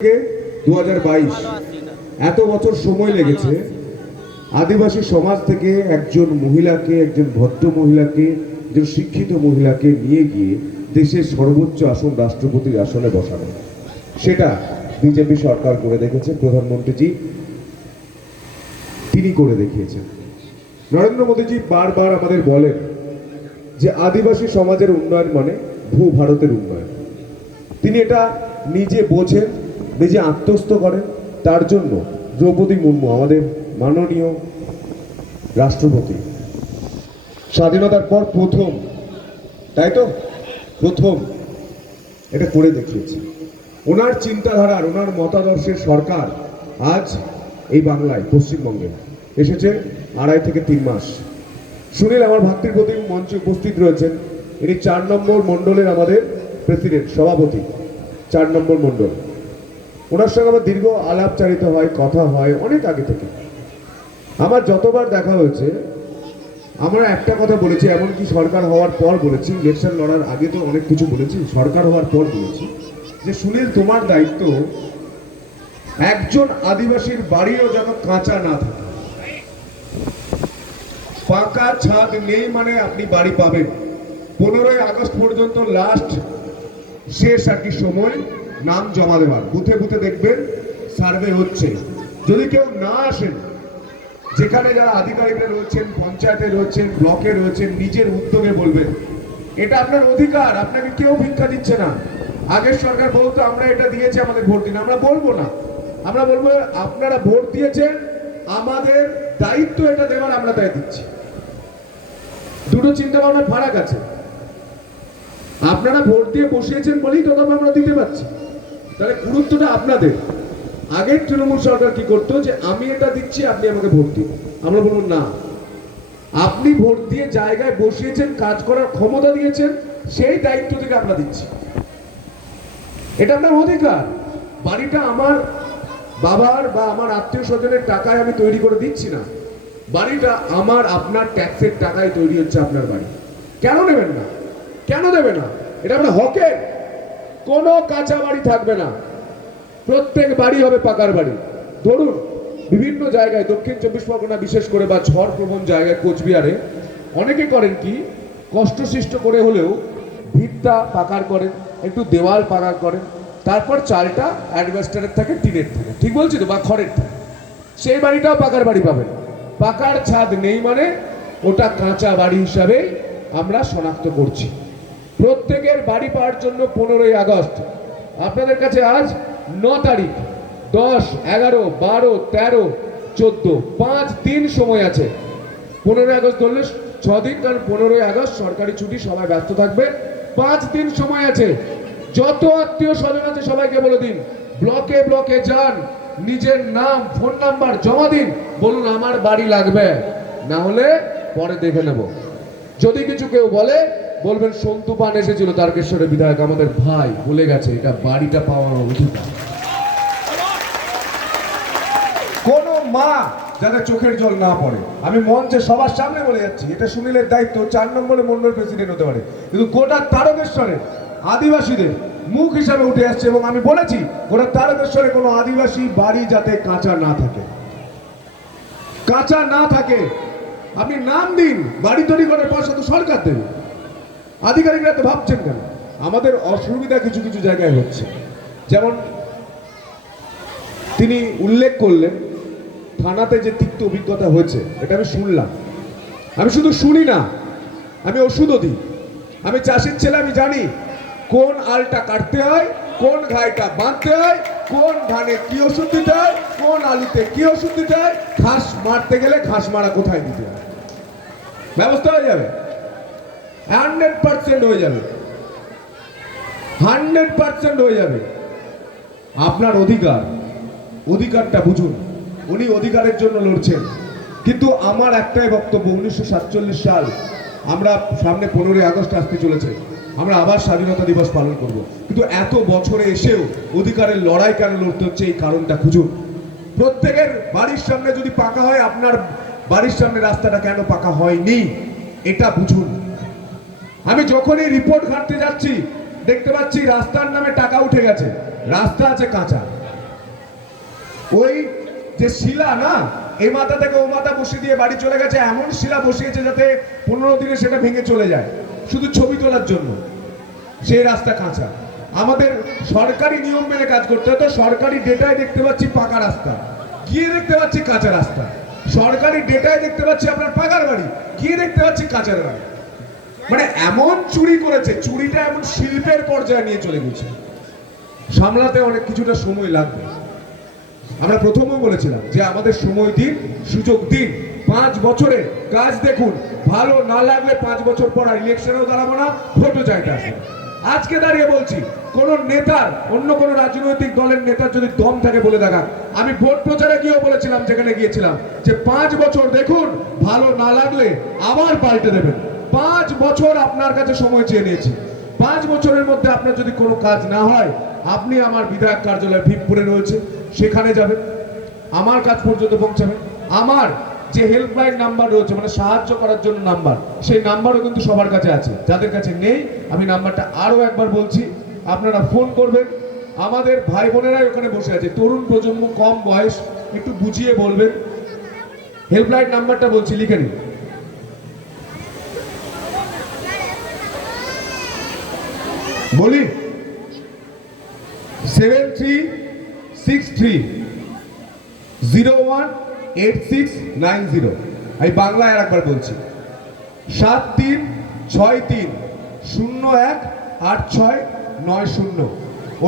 2022 এত বছর সময় লেগেছে আদিবাসী সমাজ থেকে একজন মহিলাকে, একজন ভদ্র মহিলাকে, একজন শিক্ষিত মহিলাকে নিয়ে গিয়ে দেশের সর্বোচ্চ আসন রাষ্ট্রপতির আসনে বসানো। সেটা বিজেপি সরকার করে দেখেছে, প্রধানমন্ত্রীজি তিনি করে দেখিয়েছেন। নরেন্দ্র মোদীজি বারবার আমাদের বলেন যে আদিবাসী সমাজের উন্নয়ন মানে ভূ ভারতের উন্নয়ন। তিনি এটা নিজে বোঝেন, নিজে আত্মস্থ করেন। তার জন্য দ্রৌপদী মুর্মু আমাদের মাননীয় রাষ্ট্রপতি স্বাধীনতার পর প্রথম, তাই তো প্রথম এটা করে দেখিয়েছে। ওনার চিন্তাধারার, ওনার মতাদর্শের সরকার আজ এই বাংলায়, পশ্চিমবঙ্গে এসেছে 2.5 থেকে 3 মাস। সুনীল আমার ভাতৃর প্রতি মঞ্চে উপস্থিত রয়েছেন। ইনি 4 নম্বর মণ্ডলের আমাদের প্রেসিডেন্ট, সভাপতি 4 নম্বর মণ্ডল। ওনার সঙ্গে আমার দীর্ঘ আলাপচারিত হয়, কথা হয় অনেক আগে থেকে। আমার যতবার দেখা হয়েছে আমরা একটা কথা বলেছি, এমনকি সরকার হওয়ার পর বলেছি, ইলেকশন লড়ার আগে তো অনেক কিছু বলেছি, সরকার হওয়ার পর বলেছি যে সুনীল তোমার দায়িত্ব একজন আদিবাসীর বাড়িও যেন কাঁচা না থাকে। পাকা ছাদ নেই মানে আপনি বাড়ি পাবেন। 15ই আগস্ট পর্যন্ত লাস্ট শেষ আর কি সময় নাম জমা দেওয়ার। বুথে বুথে দেখবেন সার্ভে হচ্ছে। যদি কেউ না আসেন, যেখানে যারা আধিকারিকরা রয়েছেন, পঞ্চায়েতে রয়েছেন, ব্লকে রয়েছেন, নিজের উদ্যোগে বলবেন। এটা আপনার অধিকার, আপনাকে কেউ ভিক্ষা দিচ্ছে না। আগের সরকার বলতো আমরা এটা দিয়েছি, আমাদের ভোট দিন। আমরা বলবো না, আমরা বলবো আপনারা ভোট দিয়েছেন, আমাদের দায়িত্ব এটা দেওয়ার, আমরা তাই দিচ্ছি। দুটো চিন্তা ভাবনার ফারাক আছে। আপনারা ভোট দিয়ে বসিয়েছেন বলেই তো আমরা দিতে পারছি। তাহলে গুরুত্বটা আপনাদের। আগের তৃণমূল সরকার কি করতো যে আমি এটা দিচ্ছি, আপনি আমাকে ভোট দিন। আমরা বলবো না, আপনি ভোট দিয়ে জায়গায় বসিয়েছেন, কাজ করার ক্ষমতা দিয়েছেন, সেই দায়িত্ব থেকে আমরা দিচ্ছি। এটা আপনার অধিকার। বাড়িটা আমার বাবার বা আমার আত্মীয় স্বজনের টাকায় আমি তৈরি করে দিচ্ছি না। বাড়িটা আমার আপনার ট্যাক্সের টাকায় তৈরি হচ্ছে আপনার বাড়ি। কেন নেবেন না? কেন দেবে না? এটা আপনার হকের। কোনো কাঁচা বাড়ি থাকবে না, প্রত্যেক বাড়ি হবে পাকার বাড়ি। ধরুন বিভিন্ন জায়গায়, দক্ষিণ 24 পরগনা বিশেষ করে বা ঝড় প্রবণ জায়গায়, কোচবিহারে অনেকে করেন কি, কষ্টসৃষ্ট করে হলেও ভিতটা পাকার করেন, একটু দেওয়াল পাকার করেন, তারপর চালটা অ্যাডভেস্টারের থাকে, টিনের থাকে, ঠিক বলছি তো, বা খড়ের থাকে। সেই বাড়িটাও পাকার বাড়ি পাবেন। পাকার ছাদ নেই মানে ওটা কাঁচা বাড়ি হিসাবে আমরা শনাক্ত করছি। প্রত্যেকের বাড়ি পাওয়ার জন্য 15ই আগস্ট আপনাদের কাছে আজ 9 তারিখ, 10, 11, 12, 13, 14, 5 দিন সময় আছে। 15ই আগস্ট ধরলে 6 দিন, কারণ 15ই আগস্ট সরকারি ছুটি, সবাই ব্যস্ত থাকবে। 5 দিন সময় আছে। যত আত্মীয় স্বজন আছে সবাইকে বলে দিন, ব্লকে ব্লকে যান, নিজের নাম, ফোন নাম্বার জমা দিন, বলুন আমার বাড়ি লাগবে, না হলে পরে দেখে নেব। যদি কিছু কেউ বলে, বলবেন সন্তু পান এসেছিল, তারকেশ্বরের বিধায়ক, আমাদের ভাই, ভুলে গেছে, এটা বাড়িটা পাওয়ার অধিকার। কোন মা যাদের চোখের জল না পড়ে, আমি মঞ্চে সবার সামনে বলে যাচ্ছি, এটা সুনীলের দায়িত্ব, 4 নম্বরে মন্ডল প্রেসিডেন্ট হতে পারে, কিন্তু গোটা তারকেশ্বরে আদিবাসীদের মুখ হিসাবে উঠে আসছে। এবং আমি বলেছি গোটা তারকেশ্বরে কোনো আদিবাসী বাড়ি যাতে কাঁচা না থাকে, কাঁচা না থাকে। আপনি নাম দিন, বাড়ি তৈরি করে পয়সা তো সরকার দেবে। আধিকারিকরা তো ভাবছেন কেন? আমাদের অসুবিধা কিছু কিছু জায়গায় হচ্ছে। যেমন তিনি উল্লেখ করলেন থানাতে যে তিক্ত অভিজ্ঞতা হয়েছে, এটা আমি শুনলাম। আমি শুধু শুনি না, আমি ওষুধও দিই। আমি চাষির ছেলে, আমি জানি কোন আলটা কাটতে হয়, কোন ঘাইটা বাঁধতে হয়, কোন ধানে কি ওষুধ দিতে হয়, কোন আলুতে কি ওষুধ দিতে হয়, ঘাস মারতে গেলে ঘাস মারা কোথায় দিতে হয়। ব্যবস্থা হয়ে যাবে, 100% হয়ে যাবে, 100% হয়ে যাবে। আপনার অধিকার, অধিকারটা বুঝুন। উনি অধিকারের জন্য লড়ছেন, কিন্তু আমার একটাই বক্তব্য, 1947 সাল, আমরা সামনে 15ই আগস্ট আসতে চলেছে, আমরা আবার স্বাধীনতা দিবস পালন করব, কিন্তু এত বছরে এসেও অধিকারের লড়াই কেন লড়তে হচ্ছে, এই কারণটা খুঁজুন। প্রত্যেকের বাড়ির সামনে যদি পাকা হয়, আপনার বাড়ির সামনে রাস্তাটা কেন পাকা হয়নি, এটা বুঝুন। আমি যখনই রিপোর্ট ঘাটতে যাচ্ছি দেখতে পাচ্ছি রাস্তার নামে টাকা উঠে গেছে, রাস্তা আছে কাঁচা। ওই যে শিলা না, এই মাথা থেকে ও মাথা বসিয়ে দিয়ে বাড়ি চলে গেছে, এমন শিলা বসিয়েছে যাতে 15 দিনে সেটা ভেঙে চলে যায়, শুধু ছবি তোলার জন্য। সেই রাস্তা কাঁচা। আমাদের সরকারি নিয়ম মেনে কাজ করতে হয়। তো সরকারি ডেটায় দেখতে পাচ্ছি পাকা রাস্তা, গিয়ে দেখতে পাচ্ছি কাঁচা রাস্তা। সরকারি ডেটায় দেখতে পাচ্ছি আপনার পাকার বাড়ি, গিয়ে দেখতে পাচ্ছি কাঁচার বাড়ি। মানে এমন চুরি করেছে, চুরিটা এমন শিল্পের পর্যায়ে নিয়ে চলে গেছে। সামলাতে অনেক কিছুটা সময় লাগবে। আমরা প্রথমেও বলেছিলাম যে আমাদের সময় দিন, সুযোগ দিন, 5 বছরে কাজ দেখুন। ভালো না লাগলে 5 বছর পর আর ইলেকশনেও দাঁড়াবো না, ভোটও চাইতে আসবো। আজকে দাঁড়িয়ে বলছি, কোন নেতার, অন্য কোন রাজনৈতিক দলের নেতার যদি দম থাকে বলে দেখান। আমি ভোট প্রচারে গিয়েও বলেছিলাম, যেখানে গিয়েছিলাম, যে 5 বছর দেখুন, ভালো না লাগলে আবার পাল্টে দেবেন। 5 বছর আপনার কাছে সময় চেয়ে নিয়েছি। 5 বছরের মধ্যে আপনার যদি কোনো কাজ না হয়, আপনি আমার বিধায়ক কার্যালয় ভিপপুরে রয়েছে, সেখানে যাবেন, আমার কাজ পর্যন্ত পৌঁছাবেন। আমার যে হেল্পলাইন নাম্বার রয়েছে, মানে সাহায্য করার জন্য নাম্বার, সেই নাম্বারও কিন্তু সবার কাছে আছে। যাদের কাছে নেই, আমি নাম্বারটা আরো একবার বলছি, আপনারা ফোন করবেন। আমাদের ভাই বোনেরাই ওখানে বসে আছে, তরুণ প্রজন্ম, কম বয়স, একটু বুঝিয়ে বলবেন। হেল্পলাইন নাম্বারটা বলছি, লিখে নিন। বলি 7363018690। আমি বাংলায় আর একবার বলছি, 7363018690।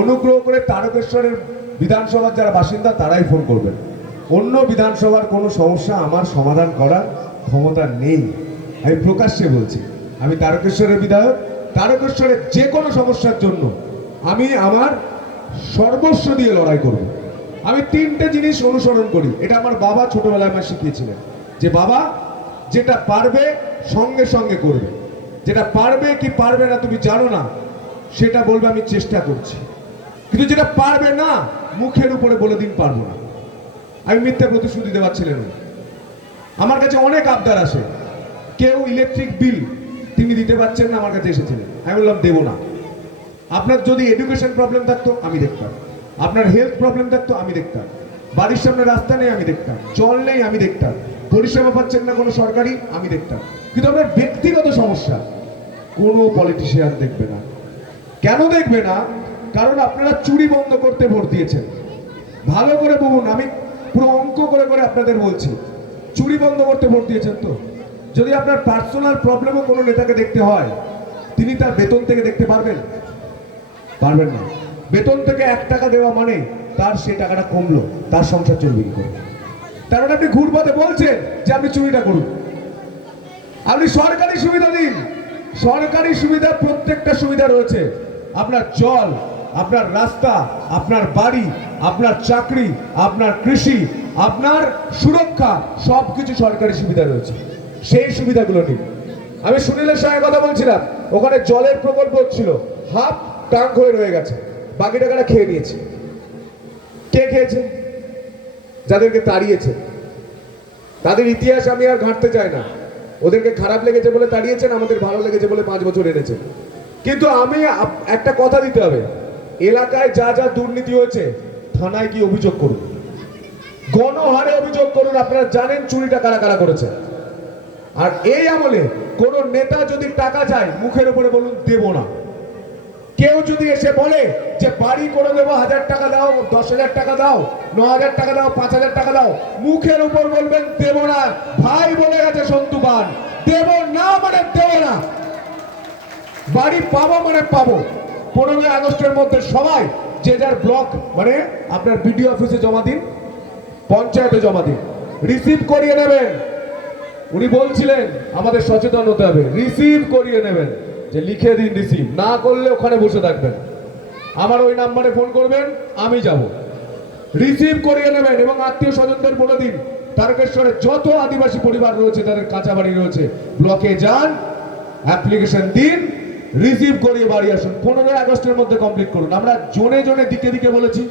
অনুগ্রহ করে তারকেশ্বরের বিধানসভার যারা বাসিন্দা তারাই ফোন করবেন। অন্য বিধানসভার কোনো সমস্যা আমার সমাধান করার ক্ষমতা নেই, আমি প্রকাশ্যে বলছি। আমি তারকেশ্বরের বিধায়ক, তারকেশ্বরের যে কোনো সমস্যার জন্য আমি আমার সর্বস্ব দিয়ে লড়াই করব। আমি 3টে জিনিস অনুসরণ করি, এটা আমার বাবা ছোটবেলায় আমায় শিখিয়েছিলেন, যে বাবা যেটা পারবে সঙ্গে সঙ্গে করবে, যেটা পারবে কি পারবে না তুমি জানো না, সেটা বলবে আমি চেষ্টা করছি। কিন্তু যেটা পারবে না, মুখের উপরে বলে দিন পারবো না। আমি মিথ্যা প্রতিশ্রুতি দেওয়ার ছিলেন না। আমার কাছে অনেক আবদার আসে, কেউ ইলেকট্রিক বিল তিনি দিতে পারছেন না, আমার কাছে এসেছিলেন, আমি বললাম দেবো না। আপনার যদি এডুকেশন প্রবলেম থাকতো আমি দেখতাম, আপনার হেলথ প্রবলেম থাকতো আমি দেখতাম, বাড়ির সামনে রাস্তা নেই আমি দেখতাম, জল নেই আমি দেখতাম, পরিষেবা পাচ্ছেন না কোনো সরকারি আমি দেখতাম। কিন্তু আপনার ব্যক্তিগত সমস্যা কোনো পলিটিশিয়ান দেখবে না। কেন দেখবে না? কারণ আপনারা চুরি বন্ধ করতে ভোট দিয়েছেন। ভালো করে বলুন, আমি পুরো অঙ্ক করে করে আপনাদের বলছি, চুরি বন্ধ করতে ভোট দিয়েছেন তো। যদি আপনার পার্সোনাল প্রবলেমও কোনো নেতাকে দেখতে হয়, তিনি তার বেতন থেকে দেখতে পারবেন? পারবেন না। বেতন থেকে 1 টাকা দেওয়া মানে তার সেই টাকাটা কমলো, তার সংসার চলবে কি করে? তার মানে আপনি ঘুরপথে বলছেন যে আপনি চুরিটা করুন। আপনি সরকারি সুবিধা দিন, সরকারি সুবিধা প্রত্যেকটা সুবিধা রয়েছে। আপনার জল, আপনার রাস্তা, আপনার বাড়ি, আপনার চাকরি, আপনার কৃষি, আপনার সুরক্ষা, সবকিছু সরকারি সুবিধা রয়েছে। সেই সুবিধাগুলো নিন। আমি সুনীলের সঙ্গে কথা বলছিলাম, ওখানে জলের প্রকল্প হচ্ছিল, হাফ ট্যাঙ্ক হয়ে রয়ে গেছে, বাকি টাকাটা খেয়ে নিয়েছে। কে খেয়েছে? যাদেরকে তাড়িয়েছে। তাদের ইতিহাস আমি আর ঘাঁটতে চাই না। ওদেরকে খারাপ লেগেছে বলে তাড়িয়েছেন, আমাদের ভালো লেগেছে বলে 5 বছর এনেছেন। কিন্তু আমি একটা কথা দিতে হবে, এলাকায় যা যা দুর্নীতি হয়েছে থানায় কি অভিযোগ করুন, গণহারে অভিযোগ করুন। আপনারা জানেন চুরিটা কারা কারা করেছে। আর এই আমলে কোন নেতা যদি টাকা চায়, মুখের উপরে বলুন দেব না। কেউ যদি এসে বলে যে বাড়ি করে দেবো, 1000 টাকা দাও, 10,000 টাকা দাও, 9,000 টাকা দাও, 5,000 টাকা দাও, মুখের উপর বলবেন দেব না। ভাই বলে গেছে সন্তু পান, দেব না মানে দেব না। বাড়ি পাবো মানে পাবো। 15ই আগস্টের মধ্যে সবাই যে যার ব্লক, মানে আপনার বিডিও অফিসে জমা দিন, পঞ্চায়েতে জমা দিন, রিসিভ করিয়ে নেবেন। উনি বলছিলেন আমাদের সচেতন হতে হবে, রিসিভ করিয়ে নেবেন, যে লিখে দিন রিসিভ, না করলে ওখানে বসে থাকবেন। আমার ওই নাম্বারে ফোন করবেন, আমি যাব, রিসিভ করিয়ে নেবেন। এবং আত্মীয় স্বজনদের বলে দিন, তারকেশ্বরে যত আদিবাসী পরিবার রয়েছে, তাদের কাঁচা বাড়ি রয়েছে, ব্লকে যান, অ্যাপ্লিকেশন দিন, রিসিভ করিয়ে বাড়ি আসুন। 15ই আগস্টের মধ্যে কমপ্লিট করুন। আমরা জোনে জোনে দিকে দিকে বলেছি,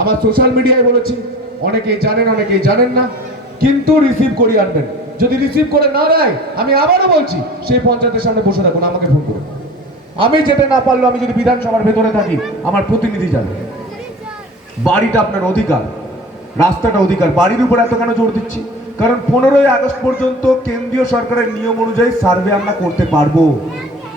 আমার সোশ্যাল মিডিয়ায় বলেছি, অনেকেই জানেন অনেকেই জানেন না, কিন্তু রিসিভ করিয়ে আনবেন। যদি রিসিভ করে না দেয়, আমি আবারও বলছি, সেই পঞ্চায়েতের সামনে বসে থাকুন, আমাকে ফোন করুন। আমি যেতে না পারলেও, আমি যদি বিধানসভার ভেতরে থাকি, আমার প্রতিনিধি যাবে। বাড়িটা আপনার অধিকার, রাস্তাটা অধিকার, বাড়ির উপর এত কেন জোর দিচ্ছি? কারণ 15ই আগস্ট পর্যন্ত কেন্দ্রীয় সরকারের নিয়ম অনুযায়ী সার্ভে আমরা করতে পারবো।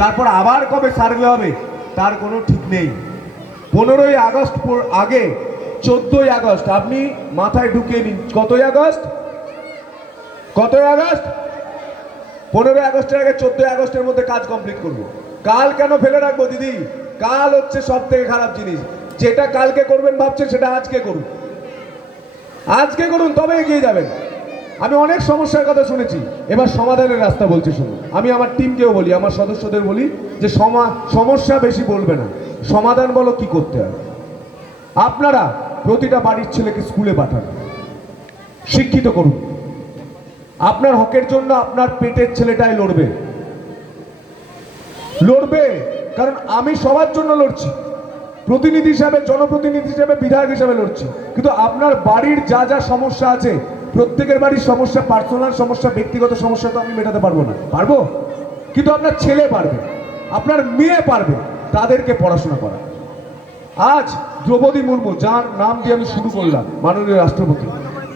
তারপর আবার কবে সার্ভে হবে তার কোনো ঠিক নেই। 15ই আগস্ট আগে 14ই আগস্ট আপনি মাথায় ঢুকিয়ে নিন। কতই আগস্ট? 15ই আগস্টের আগে 14ই আগস্টের মধ্যে কাজ কমপ্লিট করব। কাল কেন ফেলে রাখবো দিদি? কাল হচ্ছে সব থেকে খারাপ জিনিস। যেটা কালকে করবেন ভাবছেন সেটা আজকে করুন, আজকে করুন, তবে এগিয়ে যাবেন। আমি অনেক সমস্যার কথা শুনেছি, এবার সমাধানের রাস্তা বলছি শুনুন। আমি আমার টিমকেও বলি, আমার সদস্যদের বলি যে সমস্যা বেশি বলবে না, সমাধান বলো কি করতে হবে। আপনারা প্রতিটা বাড়ির ছেলেকে স্কুলে পাঠান, শিক্ষিত করুন। আপনার হকের জন্য আপনার পেটের ছেলেটাই লড়বে, কারণ আমি সবার জন্য লড়ছি, প্রতিনিধি হিসাবে, জনপ্রতিনিধি হিসাবে, বিধায়ক হিসাবে লড়ছি। কিন্তু আপনার বাড়ির যা যা সমস্যা আছে, প্রত্যেকের বাড়ির সমস্যা, পার্সোনাল সমস্যা, ব্যক্তিগত সমস্যা তো আমি মেটাতে পারবো না, পারবো? কিন্তু আপনার ছেলে পারবে, আপনার মেয়ে পারবে, তাদেরকে পড়াশোনা করা। আজ দ্রৌপদী মুর্মু, যার নাম দিয়ে আমি শুরু করলাম, মাননীয় রাষ্ট্রপতি,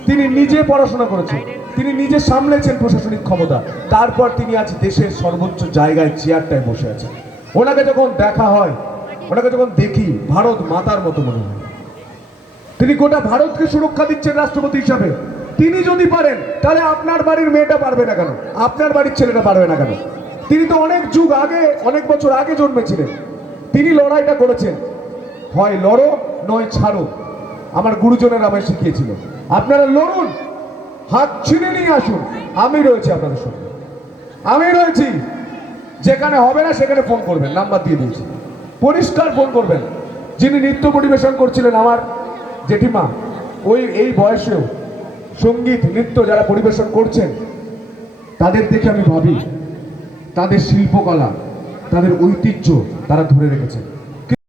তিনি নিজে পড়াশোনা করেছেন, তিনি নিজে সামলেছেন প্রশাসনিক ক্ষমতা, তারপর তিনি আজ দেশের সর্বোচ্চ জায়গায় চেয়ারটায় বসে আছেন। ওনাকে যখন দেখা হয়, ওনাকে যখন দেখি, ভারত মাতার মতো মনে হয়। তিনি গোটা ভারতকে সুরক্ষা দিচ্ছেন রাষ্ট্রপতি হিসাবে। তিনি যদি পারেন, তাহলে আপনার বাড়ির মেয়েটা পারবে না কেন? আপনার বাড়ির ছেলেটা পারবে না কেন? তিনি তো অনেক যুগ আগে, অনেক বছর আগে জন্মেছিলেন, তিনি লড়াইটা করেছেন। হয় লড়ো, নয় ছাড়ো, আমার গুরুজনেরা আমায় শিখিয়েছিল। আপনারা লড়ুন, হাত ছিঁড়ে নিয়ে আসুন, আমি রয়েছি আপনাদের সঙ্গে, আমি রয়েছি। যেখানে হবে না সেখানে ফোন করবেন, নাম্বার দিয়ে দিয়েছি, পরিষ্কার ফোন করবেন। যিনি নৃত্য পরিবেশন করছিলেন, আমার জেঠিমা, এই বয়সেও সঙ্গীত নৃত্য যারা পরিবেশন করছেন, তাদের দেখে আমি ভাবি তাদের শিল্পকলা, তাদের ঐতিহ্য তারা ধরে রেখেছেন।